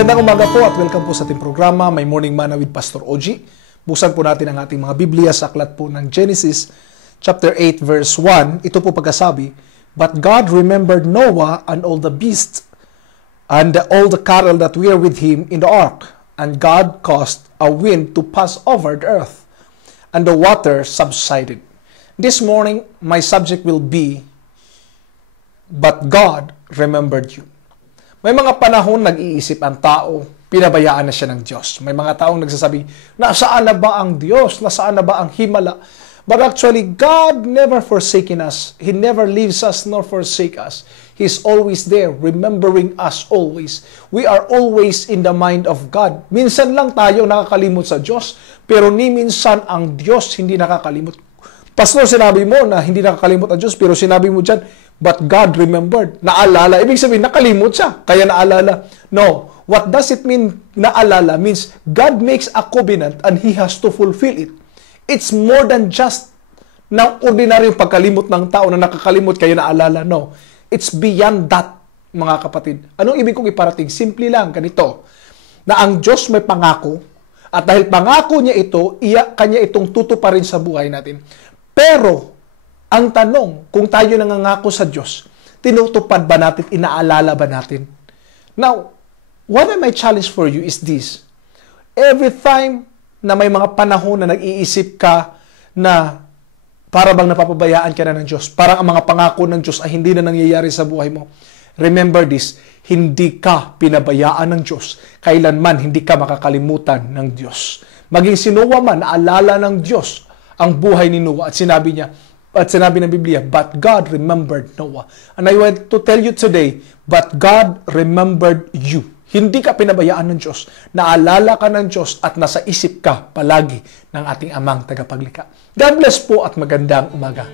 Magandang umaga po at welcome po sa ating programa, My Morning Manna with Pastor Oji. Buksan po natin ang ating mga Biblia sa aklat po ng Genesis chapter 8 verse 1. Ito po pagkasabi, "But God remembered Noah and all the beasts and all the cattle that were with him in the ark. And God caused a wind to pass over the earth, and the water subsided." This morning, my subject will be, "But God remembered you." May mga panahon nag-iisip ang tao, pinabayaan na siya ng Diyos. May mga taong nagsasabi, nasaan na ba ang Diyos? Nasaan na ba ang himala? But actually, God never forsaken us. He never leaves us nor forsake us. He's always there, remembering us always. We are always in the mind of God. Minsan lang tayo nakakalimot sa Diyos, pero ni minsan ang Diyos hindi nakakalimot. Pastor, sinabi mo na hindi nakakalimot ang Diyos, pero sinabi mo dyan, but God remembered. Naalala. Ibig sabihin, nakalimot siya, kaya naalala. No. What does it mean, naalala? Means, God makes a covenant and He has to fulfill it. It's more than just ng ordinaryong pagkalimot ng tao na nakakalimot, kaya naalala. No. It's beyond that, mga kapatid. Anong ibig kong iparating? Simple lang, ganito. Na ang Diyos may pangako, at dahil pangako niya ito, kanya itong tutuparin sa buhay natin. Pero, ang tanong, kung tayo nangangako sa Diyos, tinutupad ba natin, inaalala ba natin? Now, what my challenge for you is this. Every time na may mga panahon na nag-iisip ka na para bang napapabayaan ka na ng Diyos, parang ang mga pangako ng Diyos ay hindi na nangyayari sa buhay mo, remember this, hindi ka pinabayaan ng Diyos. Kailanman hindi ka makakalimutan ng Diyos. Maging si Noah man, naalala ng Diyos ang buhay ni Noah at sinabi ng Biblia, but God remembered Noah. And I want to tell you today, but God remembered you. Hindi ka pinabayaan ng Diyos. Naalala ka ng Diyos at nasa isip ka palagi ng ating amang tagapaglikha. God bless po at magandang umaga.